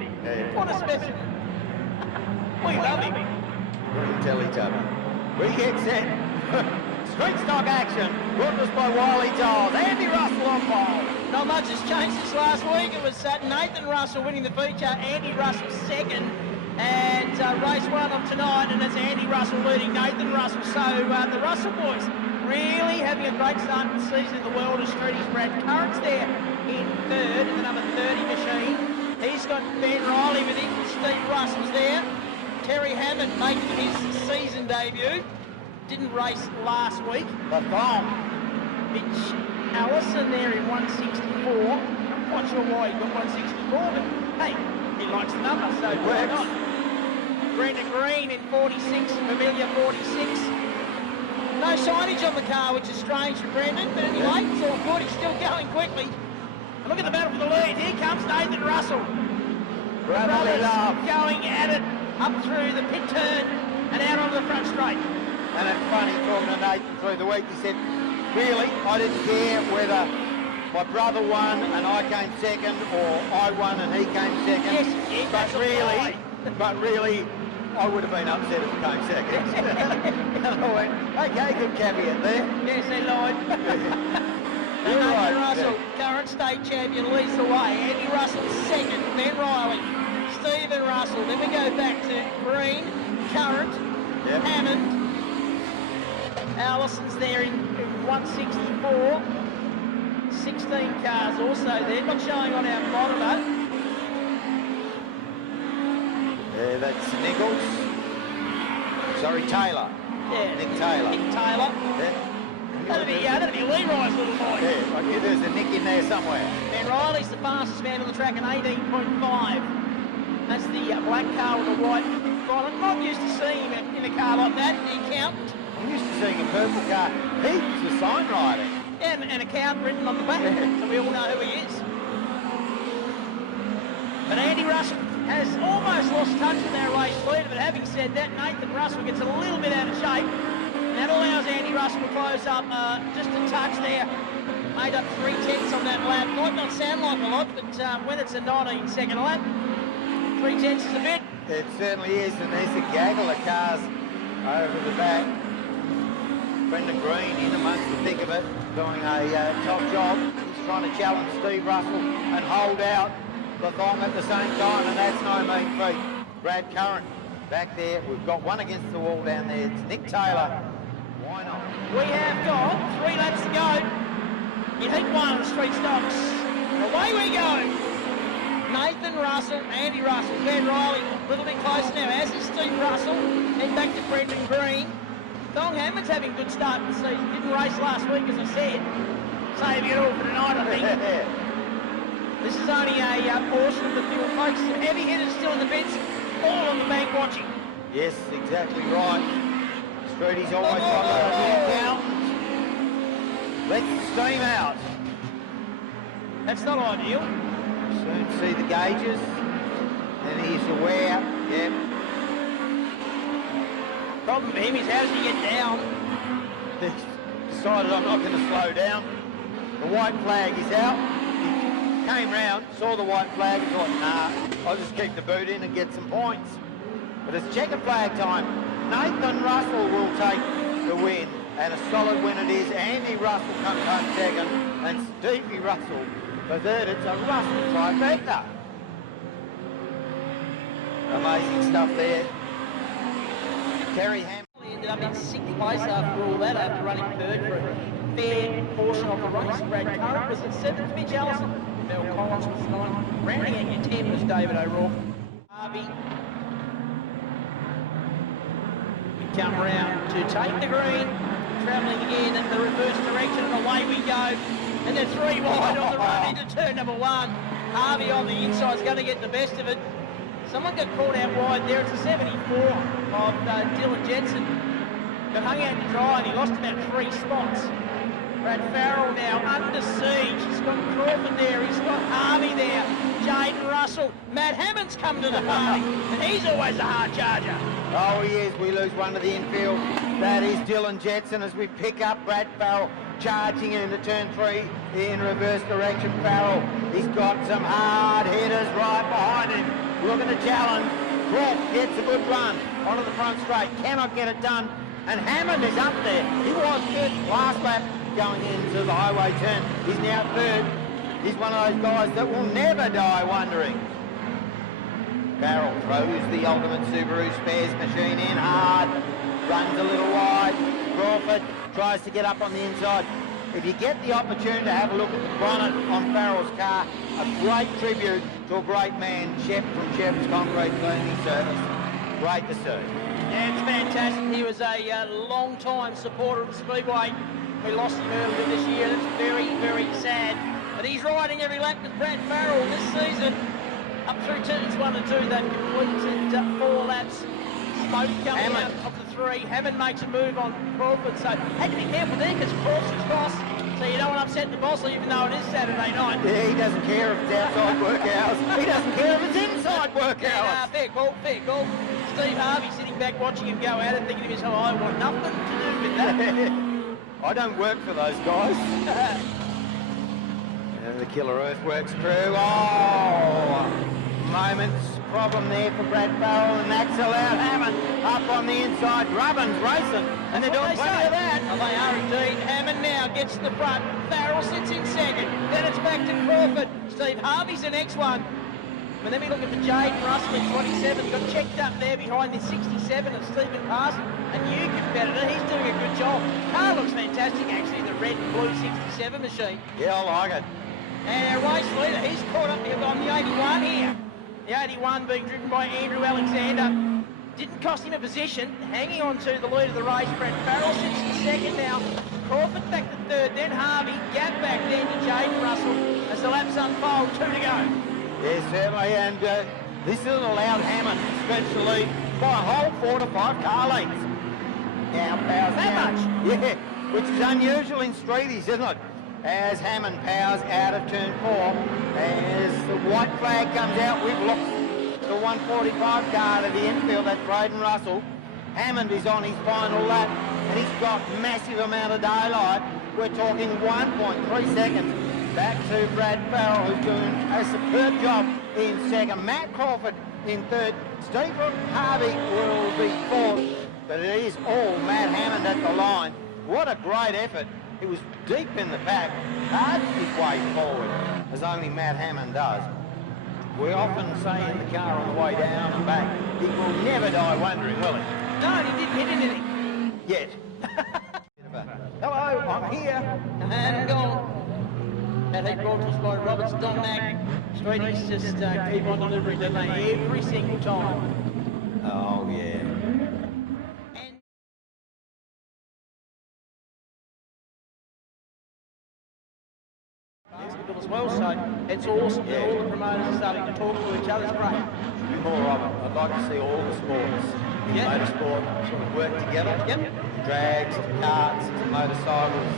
isn't he? Yeah. What a specimen. We love him. Teletubby. We get set. Street stock action. Brought to us by Wiley Giles. Andy Russell on pole. Not much has changed since last week. It was Nathan Russell winning the feature, Andy Russell second, and race one of tonight, and it's Andy Russell leading Nathan Russell. So the Russell boys really having a great start to the season in the world of streeties. Brad Current's there in third in the number 30 machine. He's got Ben Riley with him. Steve Russell's there. Terry Hammond making his season debut. Didn't race last week. The bomb. Mitch Allison there in 164. I'm not sure why he got 164, but hey, he likes the number, so why not? Brendan Green in 46, Familiar 46. No signage on the car, which is strange for Brendan, but anyway, it's all good. He's still going quickly. And look at the battle for the lead. Here comes Nathan Russell. Brothers going at it up through the pit turn and out onto the front straight. And it's funny talking to Nathan through the week. He said, really, I didn't care whether my brother won and I came second, or I won and he came second. Yes, but really, I would have been upset if he came second. And I went, okay, good caveat there. Yes, they lied. You're right. Russell, current state champion, leads the way. Andy Russell second, Ben Riley, Stephen Russell. Then we go back to Green, Current, Hammond. Allison's there in 164. 16 cars also there, not showing on our monitor. Yeah, that's Nichols. Sorry, Taylor. Yeah. Nick Taylor. Nick Taylor. Yeah. That'd be Leroy's little boy. Yeah, I knew there's a Nick in there somewhere. Ben Riley's the fastest man on the track at 18.5. That's the black car with the white bonnet. Not used to seeing him in a car like that, the accountant. I'm used to seeing a purple car. He's the sign riding. Yeah, and account written on the back, so we all know who he is. But Andy Russell has almost lost touch with our race leader, but having said that, Nathan Russell gets a little bit out of shape. That allows Andy Russell to close up just a touch there. Made up 3/10 on that lap. Might not sound like a lot, but when it's a 19-second lap, 3/10 is a bit. It certainly is, and there's a gaggle of cars over the back. Brendan Green in amongst the thick of it, doing a top job. He's trying to challenge Steve Russell and hold out the thong at the same time, and that's no mean feat. Brad Current back there. We've got one against the wall down there. It's Nick Taylor. Why not? We have got 3 laps to go in heat 1 of the street stocks. Away we go. Nathan Russell, Andy Russell, Ben Riley, a little bit closer now, as is Steve Russell. Then back to Brendan Green. Thong Hammond's having a good start to the season. Didn't race last week, as I said. Saving it all for tonight, I think. This is only a portion of the field, folks. Some heavy hitters still in the fence, all on the bank watching. Yes, exactly right. Streety's always got the account. Let the steam out. That's not ideal. Soon see the gauges. And he's aware. Yep. Problem for him is, how does he get down? He's decided I'm not going to slow down. The white flag is out. He came round, saw the white flag and thought, nah, I'll just keep the boot in and get some points. But it's checkered flag time. Nathan Russell will take the win, and a solid win it is. Andy Russell comes home second, and Stevie Russell for third. It's a Russell trifecta. Amazing stuff there. Terry Hammond ended up in 6th place after all that, after running third for a fair portion of the race. Brad Current was at 7th, Mitch Allison. Mel Collins was 9th. Rounding out your 10 was David O'Rourke. Harvey. We come round to take the green, travelling in the reverse direction, and away we go. And they're 3 wide on the run into turn number 1. Harvey on the inside is going to get the best of it. Someone got caught out wide there. It's a 74 of Dylan Jensen. Got hung out to dry and he lost about 3 spots. Brad Farrell now under siege. He's got Crawford there. He's got Harvey there. Jaden Russell. Matt Hammond's come to the party. And he's always a hard charger. Oh, he is. We lose one to the infield. That is Dylan Jensen as we pick up Brad Farrell charging into turn 3 in reverse direction. Farrell, he's got some hard hitters right behind him. looking to challenge. Croft gets a good run onto the front straight, cannot get it done, and Hammond is up there. He was good last lap going into the highway turn. He's now third. He's one of those guys that will never die wondering. Farrell throws the ultimate Subaru spares machine in hard, runs a little wide. Crawford tries to get up on the inside. If you get the opportunity to have a look at the bonnet on Farrell's car, a great tribute to a great man, Shep from Shep's Concrete Cleaning Service. Great to see. Yeah, it's fantastic. He was a long-time supporter of Speedway. We lost him earlier this year. That's very, very sad. But he's riding every lap with Brad Farrell this season. Up through turns 1 and 2, they've completed 4 laps. Smoke coming out of the 3. Hammond makes a move on Crawford, so had to be careful there because Crawford's his boss, so you don't want to upset the boss even though it is Saturday night. Yeah, he doesn't care if it's outside work hours. He doesn't care if it's inside work hours. Fair call, fair call. Steve Harvey sitting back watching him go at it, thinking to himself, I want nothing to do with that. I don't work for those guys. And the Killer Earthworks crew. Oh, moments problem there for Brad Farrell, and that's allowed Hammond up on the inside. Rubbin's racing, and they're doing plenty of that. Well, they are indeed. Hammond now gets to the front. Farrell sits in second. Then it's back to Crawford. Steve Harvey's the next one. But then we look at the Jade Russell in 27. Got checked up there behind the 67 of Stephen Parson. A new competitor. He's doing a good job. Car looks fantastic, actually, the red and blue 67 machine. Yeah, I like it. And our race leader, he's caught up on the 81 here. The 81 being driven by Andrew Alexander. Didn't cost him a position. Hanging on to the lead of the race. Brett Farrell sits in second now. Crawford back to third. Then Harvey. Gap back then to Jaden Russell as the laps unfold. 2 to go. Yes, certainly. And this has allowed Hammond to stretch the lead by a whole 4 to 5 car lengths. Now powers that down. Much? Yeah, which is unusual in streeties, isn't it? As Hammond powers out of turn 4, as the white flag comes out, we've looked the 145 car to the infield, that's Braden Russell. Hammond is on his final lap, and he's got massive amount of daylight. We're talking 1.3 seconds back to Brad Farrell, who's doing a superb job in second. Matt Crawford in third. Steve Harvey will be fourth, but it is all Matt Hammond at the line. What a great effort. He was deep in the pack, hard his way forward, as only Matt Hammond does. We often say in the car on the way down and back, he will never die wondering, will he? No, he didn't hit anything. Yet. Hello, I'm here. And gone. That heat brought to us by Roberts Domnack. Streeties just keep on delivering, don't they, every single time. Oh, yeah. As well, so it's awesome that all the promoters are starting to talk to each other. It's great. Should be more of it. I'd like to see all the sports, motorsport, sort of work together. Yep. Drags to karts to motorcycles.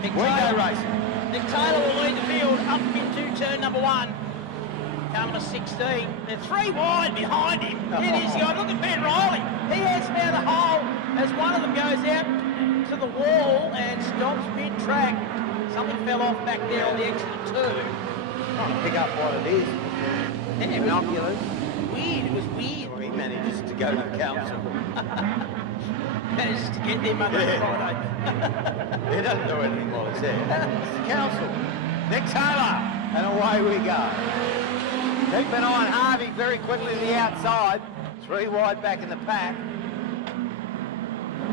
Nick We Taylor, go racing. Nick Taylor will lead the field up into turn number 1. Coming to 16. They're 3 wide behind him. It is going. Look at Ben Riley. He heads down the hole as one of them goes out to the wall and stops mid-track. Something fell off back there on the exit of 2. Trying to pick up what it is. Yeah, Binoculars. Weird. It was weird. Or he manages to go to the council. Managed to get there Monday and Friday. He doesn't do anything while he's there. It's the council. Nick Taylor. And away we go. Keep an eye on Harvey very quickly to the outside. 3 wide back in the pack.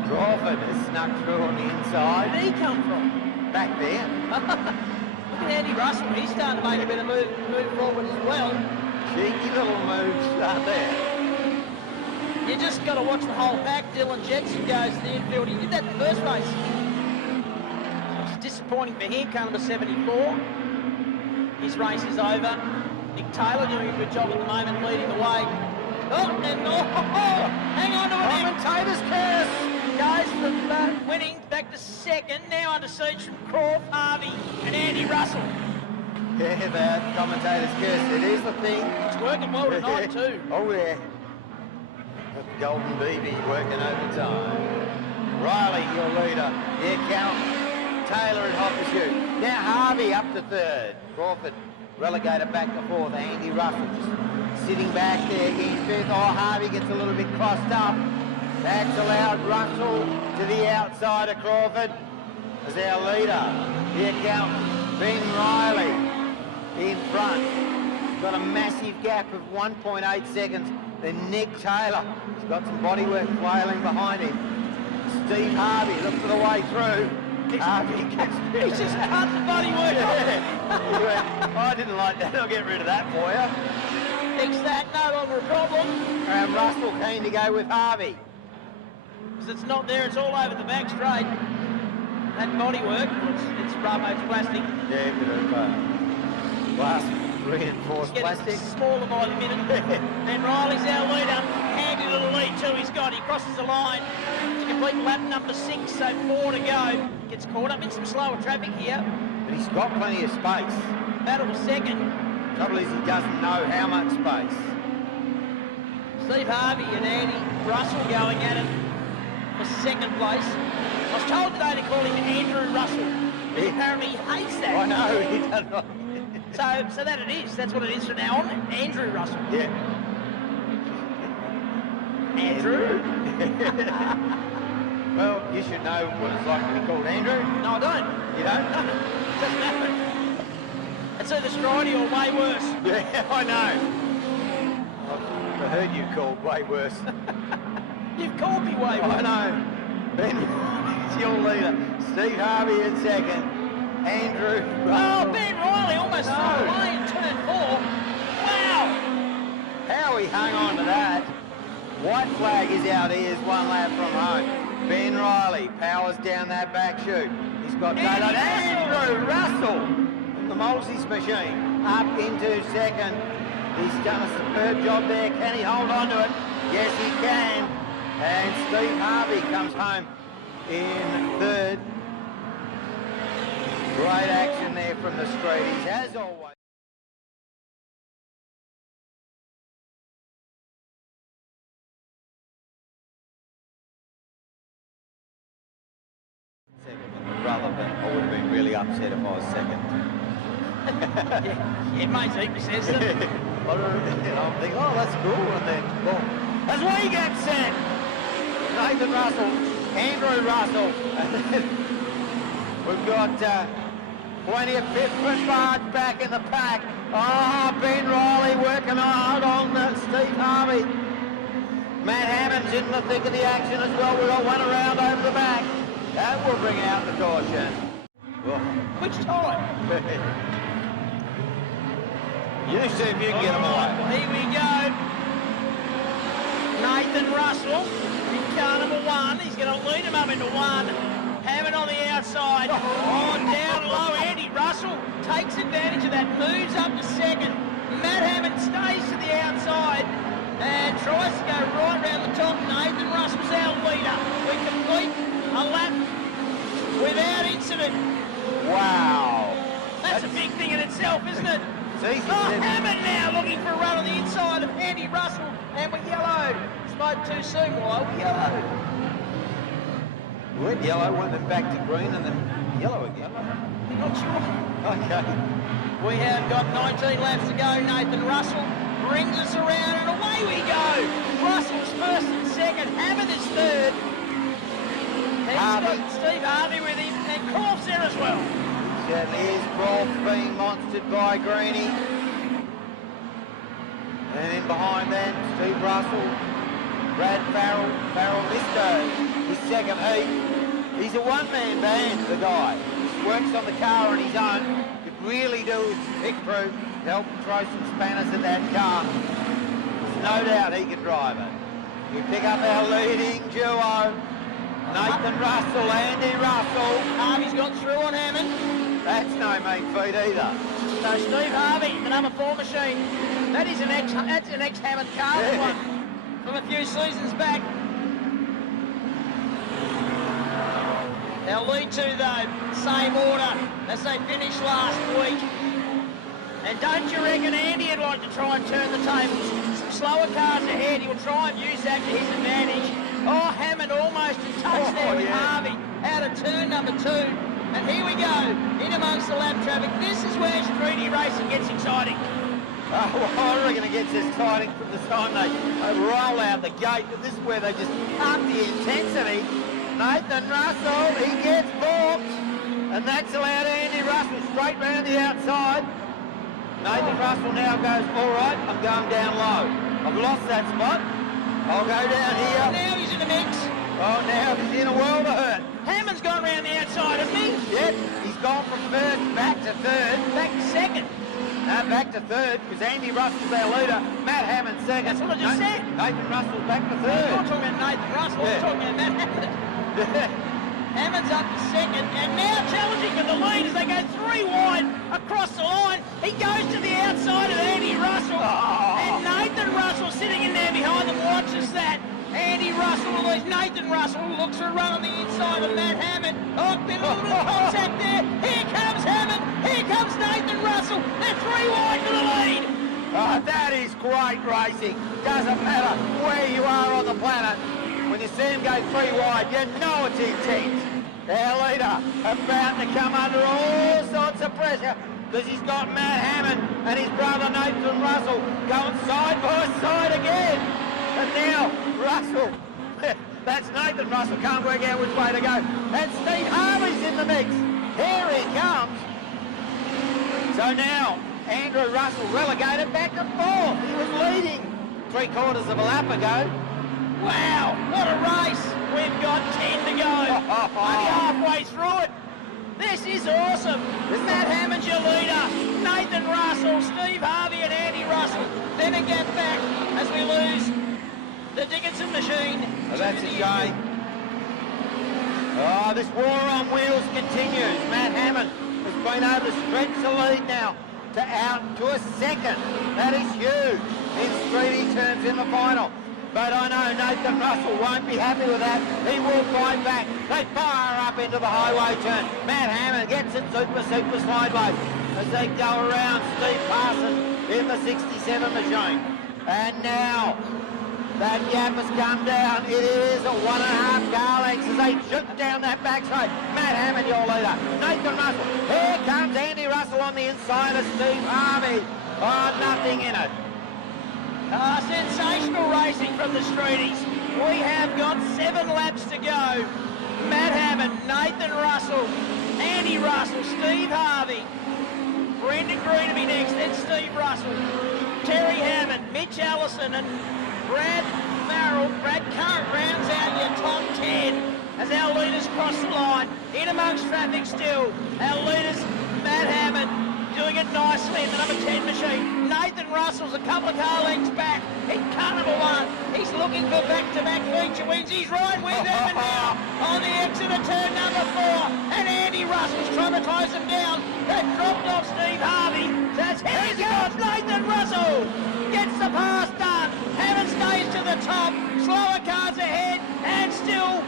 Crawford has snuck through on the inside. Where did he come from? Back there. Look at Andy Russell. He's starting to make a bit of move forward as well. Cheeky little moves there. You just got to watch the whole pack. Dylan Jetson goes to the infield. He did that in the first race. It's disappointing for him, car number 74. His race is over. Nick Taylor doing a good job at the moment, leading the way. Oh, and hang on to it. Commentator's curse. Goes from winning back to second. Now under siege from Crawford, Harvey and Andy Russell. Yeah, that commentator's curse. It is the thing. It's working well tonight too. Oh, yeah. The Golden BB working overtime. Riley, your leader. Yeah, Count. Taylor and hot pursuit. Now Harvey up to third. Crawford relegated back to fourth. Andy Russell just sitting back there in fifth. Oh, Harvey gets a little bit crossed up. That's allowed Russell to the outside of Crawford as our leader. The accountant, Ben Riley, in front. He's got a massive gap of 1.8 seconds. Then Nick Taylor has got some bodywork flailing behind him. Steve Harvey looks for the way through. Harvey gets there. He's just cut the bodywork off. He went, I didn't like that. I'll get rid of that for you. Fix that, no longer a problem. And Russell keen to go with Harvey. Because it's not there, it's all over the back straight. That bodywork, it's rubber, it's plastic. Yeah, a bit of glass reinforced plastic. Smaller by the minute. And Riley's our leader. Handy little lead too he's got. He crosses the line to complete lap number 6, so 4 to go. Gets caught up in some slower traffic here. But he's got plenty of space. Battle for second. Trouble is he doesn't know how much space. Steve Harvey and Andy Russell going at it for second place. I was told today to call him Andrew Russell. But apparently he hates that. I know, he doesn't like it. So that it is. That's what it is from now on. Andrew Russell. Yeah. Andrew? Well, you should know what it's like to be called Andrew. No, I don't. You don't? Doesn't matter. It's either stridey or way worse. Yeah, I know. I've heard you called way worse. You've called me way worse. I know. Ben is your leader. Steve Harvey in second. Andrew Russell. Oh, Ben Riley almost threw away in turn 4. Wow. How he hung on to that. White flag is out. He is 1 lap from home. Ben Riley powers down that back chute. He's got daylight. Andrew Russell from the Mulsis machine up into second. He's done a superb job there. Can he hold on to it? Yes, he can. And Steve Harvey comes home in third. Great action there from the Streeties, as always. Second with my brother, but I would have been really upset if I was second. Yeah, mate's equally says that. I'm thinking, oh, that's cool, and then, boom. As we get set, Nathan Russell, Andrew Russell, we've got plenty of fifth and Bard back in the pack. Oh, Ben Riley working hard on Steve Harvey. Matt Hammond's in the thick of the action as well. We've got one around over the back. That will bring out the caution. Which time? You see if you can get them away. Here we go. Nathan Russell in car number 1. He's going to lead him up into 1. Hammond on the outside. Oh, down low. Andy Russell takes advantage of that. Moves up to second. Matt Hammond stays to the outside and tries to go right round the top. Nathan Russell's our leader. We complete a lap without incident. Wow. That's a big thing in itself, isn't it? Oh, Hammond now looking for a run on the inside of Andy Russell, and we're yellow. Spoke too soon, while we're yellow. We went yellow, went then back to green, and then yellow again. I'm not sure. Okay. We have got 19 laps to go. Nathan Russell brings us around, and away we go. Russell's first and second. Hammond is third. He's got Steve Harvey with him, and Croft's there as well. Certainly is. Rolf being monstered by Greenie. And in behind them, Steve Russell, Brad Farrell. Farrell missed his second heat. He's a one-man band, the guy. He works on the car on his own. Could really do with some pick through to help throw some spanners at that car. There's no doubt he can drive it. We pick up our leading duo. Nathan Russell, Andy Russell. Harvey's got through on Hammond. That's no mean feat either. So Steve Harvey, the number 4 machine. That's an ex-Hammond car one from a few seasons back. Our lead 2 though, same order as they finished last week. And don't you reckon Andy would like to try and turn the tables? Some slower cars ahead, he'll try and use that to his advantage. Oh, Hammond almost in touch there with Harvey out of turn number 2. And here we go, in amongst the lap traffic. This is where streety racing gets exciting. I reckon it gets exciting from the time they roll out the gate. But this is where they just up the intensity. Nathan Russell, he gets balked. And that's allowed Andy Russell straight round the outside. Nathan Russell now goes, all right, I'm going down low. I've lost that spot. I'll go down here. Now he's in the mix. Oh, now he's in a world of hurt. Hammond's gone round the outside of me. Yep, he's gone from first back to third. Back to second. No, back to third, because Andy Russell's our leader. Matt Hammond second. That's what I just said. Nathan Russell's back to You're third. talking about Nathan Russell. Yeah. I'm talking about Matt Hammond. Hammond's up to second, and now challenging for the lead as they go 3 wide across the line. He goes to the outside of Andy Russell, and Nathan Russell sitting in there behind them watches that. Andy Russell, although Nathan Russell looks for a run on the inside of Matt Hammond. Oh, been a little bit of contact there. Here comes Hammond. Here comes Nathan Russell. They're 3 wide for the lead. Oh, that is great racing. Doesn't matter where you are on the planet. When you see him go 3 wide, you know it's intense. Our leader about to come under all sorts of pressure because he's got Matt Hammond and his brother Nathan Russell going side by side again. And now Russell, that's Nathan Russell, can't work out which way to go. And Steve Harvey's in the mix. Here he comes. So now Andrew Russell relegated back to 4th. He was leading 3/4 of a lap ago. Wow, what a race. We've got 10 to go. Only halfway through it. This is awesome. Matt Hammond's your leader. Nathan Russell, Steve Harvey and Andy Russell. Then again back as we lose the Dickinson machine. Oh, that's it going. Oh, this war on wheels continues. Matt Hammond has been able to stretch the lead now to out to a second. That is huge in Streety terms in the final. But I know Nathan Russell won't be happy with that. He will fight back. They fire up into the highway turn. Matt Hammond gets it super sideways as they go around Steve Parson in the 67 machine. And now that gap has come down. It is a 1.5 car lengths as they shoot down that backside. Matt Hammond, your leader. Nathan Russell. Here comes Andy Russell on the inside of Steve Harvey. Oh, nothing in it. Sensational racing from the Streeties. We have got 7 laps to go. Matt Hammond, Nathan Russell, Andy Russell, Steve Harvey, Brendan Green to be next, then Steve Russell, Terry Hammond, Mitch Allison and Brad Farrell. Brad Current rounds out your top 10 as our leaders cross the line. In amongst traffic still, our leaders, Matt Hammond, doing it nicely in the number 10 machine. Nathan Russell's a couple of car lengths back in car number 1. He's looking for back-to-back feature wins. He's right with Hammond now on the exit of turn number 4. And Andy Russell's trying to tie them down. They've dropped off Steve Harvey. That's here he goes, Nathan Russell. Gets the pass done. Hammond stays to the top. Slower cars ahead and still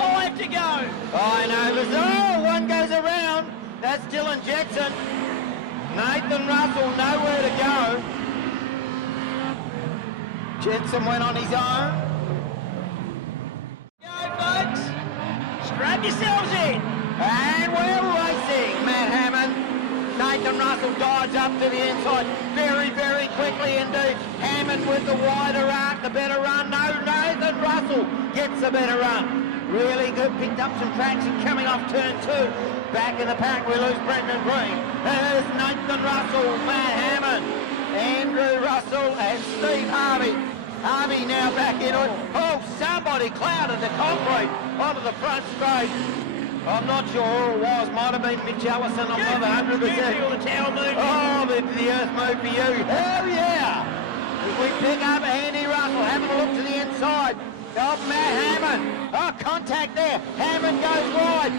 5 to go. I know, one goes around. That's Dylan Jetson. Nathan Russell nowhere to go. Jetson went on his own. Go, folks. Strap yourselves in. And we're racing. Matt Hammond. Nathan Russell dives up to the inside very, very quickly indeed. Hammond with the wider arc, the better run. No, Nathan Russell gets the better run. Really good, picked up some traction coming off turn 2. Back in the pack, we lose Brendan Green. There's Nathan Russell, Matt Hammond, Andrew Russell and Steve Harvey. Harvey now back in it. Oh, somebody clouded the concrete onto the front straight. I'm not sure who it was. Might have been Mitch Allison. I'm not 100%. The towel moved. Oh, the earth moved for you. Oh, yeah. If we pick up Andy Russell, having a look to the inside of Matt Hammond. Oh, contact there. Hammond goes wide.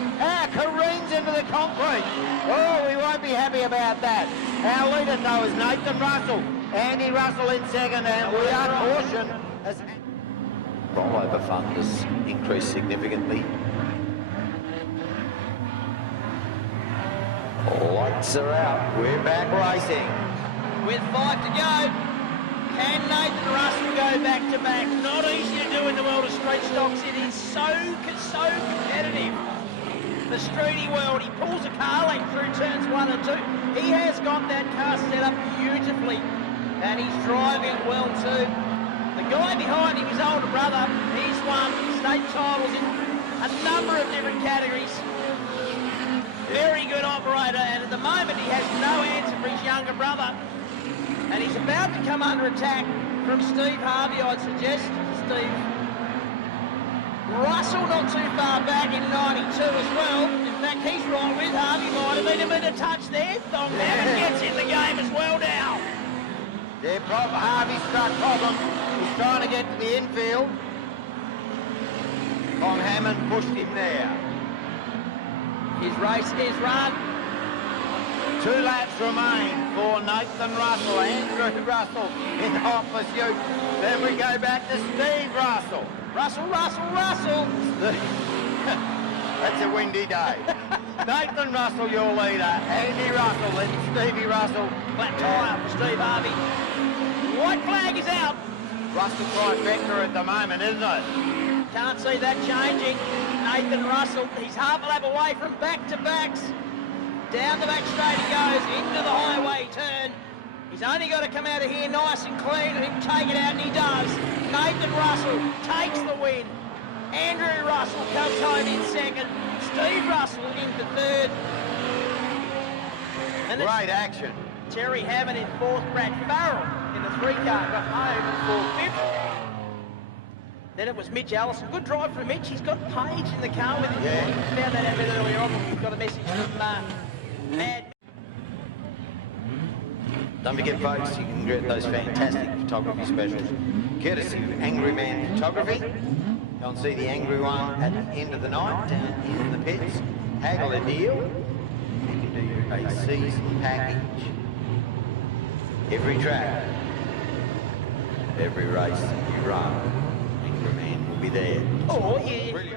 Careens into the concrete. Oh, we won't be happy about that. Our leader, though, is Nathan Russell. Andy Russell in second, and we are cautioned as rollover fund has increased significantly. Lights are out. We're back racing. With 5 to go. Can Nathan Russell go back-to-back? Not easy to do in the world of straight stocks. It is so competitive. the streety world. He pulls a car length through turns 1 and 2. He has got that car set up beautifully, and he's driving well too. The guy behind him, his older brother, he's won state titles in a number of different categories. Very good operator, and at the moment he has no answer for his younger brother. And he's about to come under attack from Steve Harvey, I'd suggest. Steve Russell not too far back in 92 as well. In fact, he's right with Harvey. Might have been a bit of touch there. Tom Hammond gets in the game as well now. Yeah, Harvey struck problem. He's trying to get to the infield. Tom Hammond pushed him there. His race is run. 2 laps remain for Nathan Russell, Andrew Russell in hot pursuit. Then we go back to Steve Russell. Russell. That's a windy day. Nathan Russell, your leader. Andy Russell, then Stevie Russell. Flat tyre for Steve Harvey. White flag is out. Russell trifecta at the moment, isn't it? Can't see that changing. Nathan Russell, he's half a lap away from back-to-backs. Down the back straight he goes, into the highway turn. He's only got to come out of here nice and clean and he'll take it out, and he does. Nathan Russell takes the win. Andrew Russell comes home in second. Steve Russell into third. And great action. Terry Hammond in fourth. Brad Farrell in the 3-car got home for fifth. Then it was Mitch Allison. Good drive from Mitch. He's got Page in the car with him. Yeah. He found that out a bit earlier on. We've got a message from Mad. Don't forget, folks, you can get those fantastic photography specials courtesy of Angry Man Photography. Go and see the Angry One at the end of the night down here in the pits. Haggle a deal. You can do a season package. Every track, every race that you run, Angry Man will be there. Oh, yeah. Brilliant.